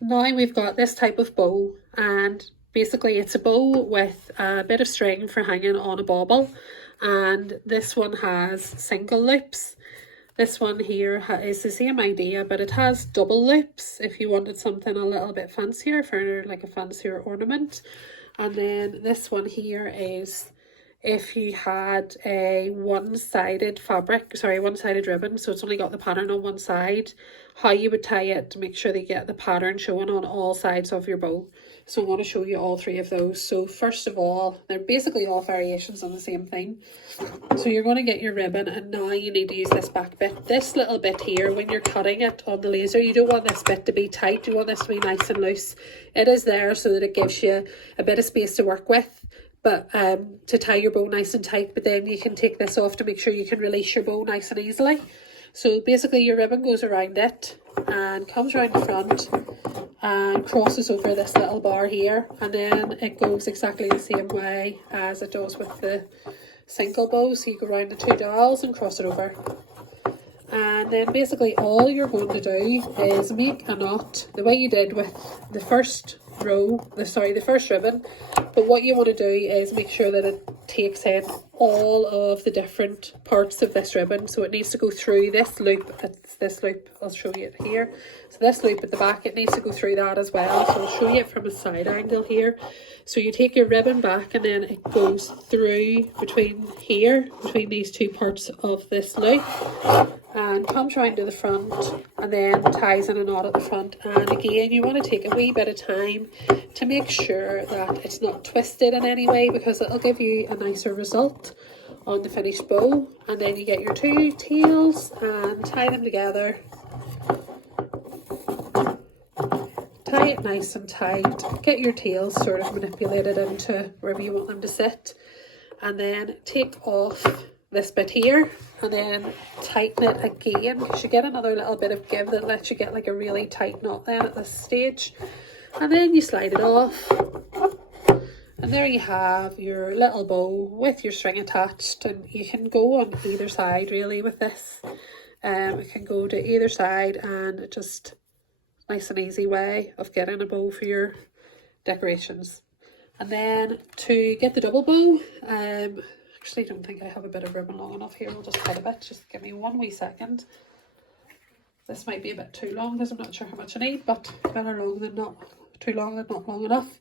now we've got this type of bow, and basically it's a bow with a bit of string for hanging on a bauble, and this one has single loops. This one here is the same idea, but it has double loops if you wanted something a little bit fancier for like a fancier ornament. And then this one here is if you had a one-sided ribbon, so it's only got the pattern on one side, how you would tie it to make sure that you get the pattern showing on all sides of your bow. So I'm going to show you all three of those. So first of all, they're basically all variations on the same thing. So you're going to get your ribbon, and now you need to use this back bit. This little bit here, when you're cutting it on the laser, you don't want this bit to be tight, you want this to be nice and loose. It is there so that it gives you a bit of space to work with, but to tie your bow nice and tight, but then you can take this off to make sure you can release your bow nice and easily. So basically your ribbon goes around it and comes around the front and crosses over this little bar here, and then it goes exactly the same way as it does with the single bow. So you go around the two dowels and cross it over, and then basically all you're going to do is make a knot the way you did with the first the first ribbon. But what you want to do is make sure that it takes in all of the different parts of this ribbon. So it needs to go through this loop. It's this loop, I'll show you it here. So this loop at the back, it needs to go through that as well. So I'll show you it from a side angle here. So you take your ribbon back, and then it goes through between these two parts of this loop, and comes round to the front, and then ties in a knot at the front. And again, you want to take a wee bit of time to make sure that it's not twisted in any way, because it'll give you a nicer result on the finished bow. And then you get your two tails and tie them together. Tie it nice and tight. Get your tails sort of manipulated into wherever you want them to sit, and then take off this bit here and then tighten it again, because you get another little bit of give that lets you get like a really tight knot then at this stage. And then you slide it off, and there you have your little bow with your string attached. And you can go on either side really with this. It can go to either side, and just nice and easy way of getting a bow for your decorations. And then to get the double bow, actually don't think I have a bit of ribbon long enough here. I'll just cut a bit. Just give me one wee second. This might be a bit too long because I'm not sure how much I need, but better long than not too long than not long enough.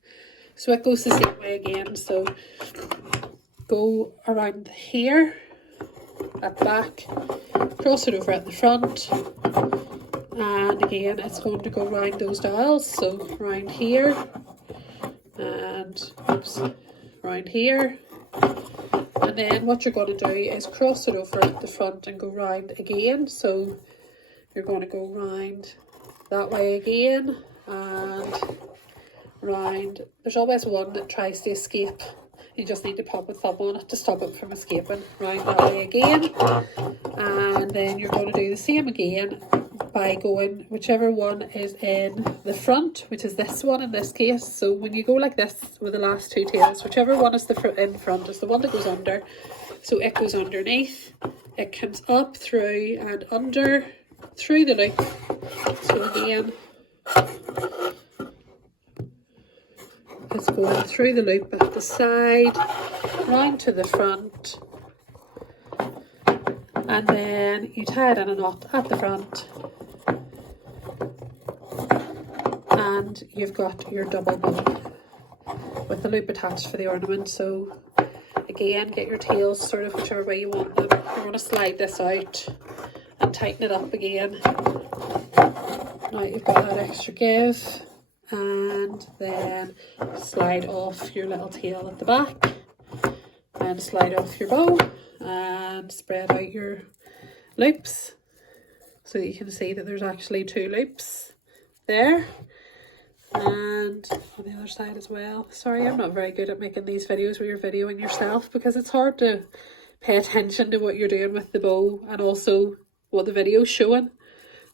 So it goes the same way again. So go around here at the back, cross it over at the front, and again it's going to go around those dials. So around here, and oops, around here. And then what you're going to do is cross it over at the front and go round again. So you're going to go round that way again and round. There's always one that tries to escape. You just need to pop a thumb on it to stop it from escaping. Round that way again. And then you're going to do the same again by going whichever one is in the front, which is this one in this case. So when you go like this with the last two tails, whichever one is in front is the one that goes under. So it goes underneath, it comes up through and under through the loop. So again, it's going through the loop at the side, round to the front, and then you tie it in a knot at the front, and you've got your double bow with the loop attached for the ornament. So again, get your tails sort of whichever way you want them. You're going to slide this out and tighten it up again. Now you've got that extra give, and then slide off your little tail at the back, and slide off your bow, and spread out your loops so that you can see that there's actually two loops there, and on the other side as well. Sorry, I'm not very good at making these videos where you're videoing yourself, because it's hard to pay attention to what you're doing with the bow and also what the video's showing.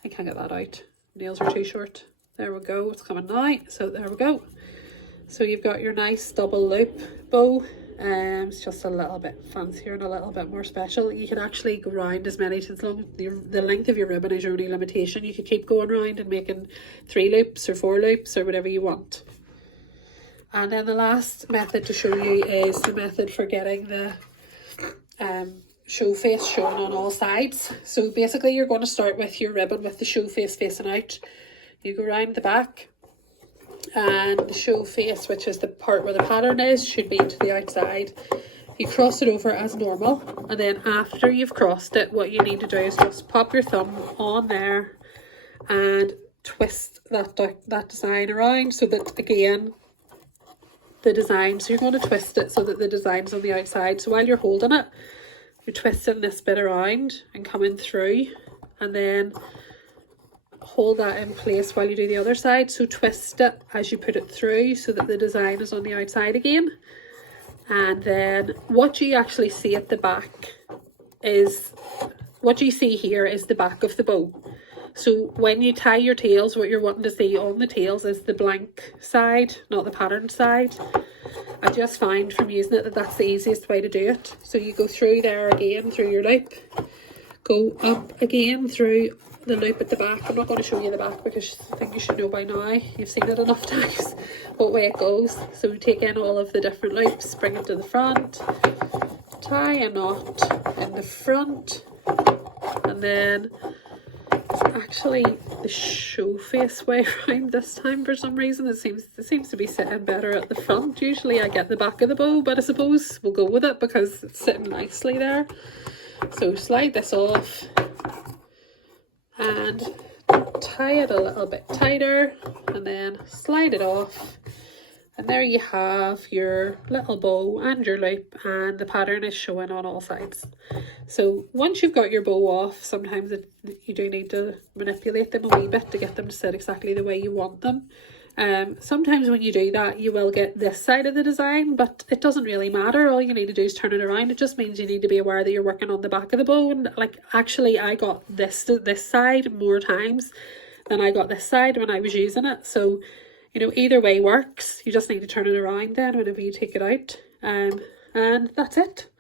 I can't get that out. Nails are too short. There we go, it's coming now. So there we go. So you've got your nice double loop bow. It's just a little bit fancier and a little bit more special. You can actually go round as many, as long as the length of your ribbon is your only limitation. You could keep going round and making 3 loops or 4 loops or whatever you want. And then the last method to show you is the method for getting the show face shown on all sides. So basically you're going to start with your ribbon with the show face facing out. You go round the back, and the show face, which is the part where the pattern is, should be to the outside. You cross it over as normal, and then after you've crossed it, what you need to do is just pop your thumb on there and twist that design around, so that again the design, so you're going to twist it so that the design's on the outside. So while you're holding it, you're twisting this bit around and coming through, and then hold that in place while you do the other side. So twist it as you put it through so that the design is on the outside again. And then what you actually see at the back is, what you see here is the back of the bow. So when you tie your tails, what you're wanting to see on the tails is the blank side, not the patterned side. I just find from using it that that's the easiest way to do it. So you go through there again, through your loop, go up again through the loop at the back. I'm not going to show you the back because I think you should know by now, you've seen it enough times what way it goes. So take in all of the different loops, bring it to the front, tie a knot in the front, and then actually the show face way around this time for some reason. It seems to be sitting better at the front. Usually I get the back of the bow, but I suppose we'll go with it because it's sitting nicely there. So slide this off and tie it a little bit tighter, and then slide it off, and there you have your little bow and your loop, and the pattern is showing on all sides. So once you've got your bow off, sometimes you do need to manipulate them a wee bit to get them to sit exactly the way you want them. Sometimes when you do that you will get this side of the design, but it doesn't really matter. All you need to do is turn it around. It just means you need to be aware that you're working on the back of the bow. And like, actually I got this side more times than I got this side when I was using it. So, you know, either way works. You just need to turn it around then whenever you take it out. And that's it.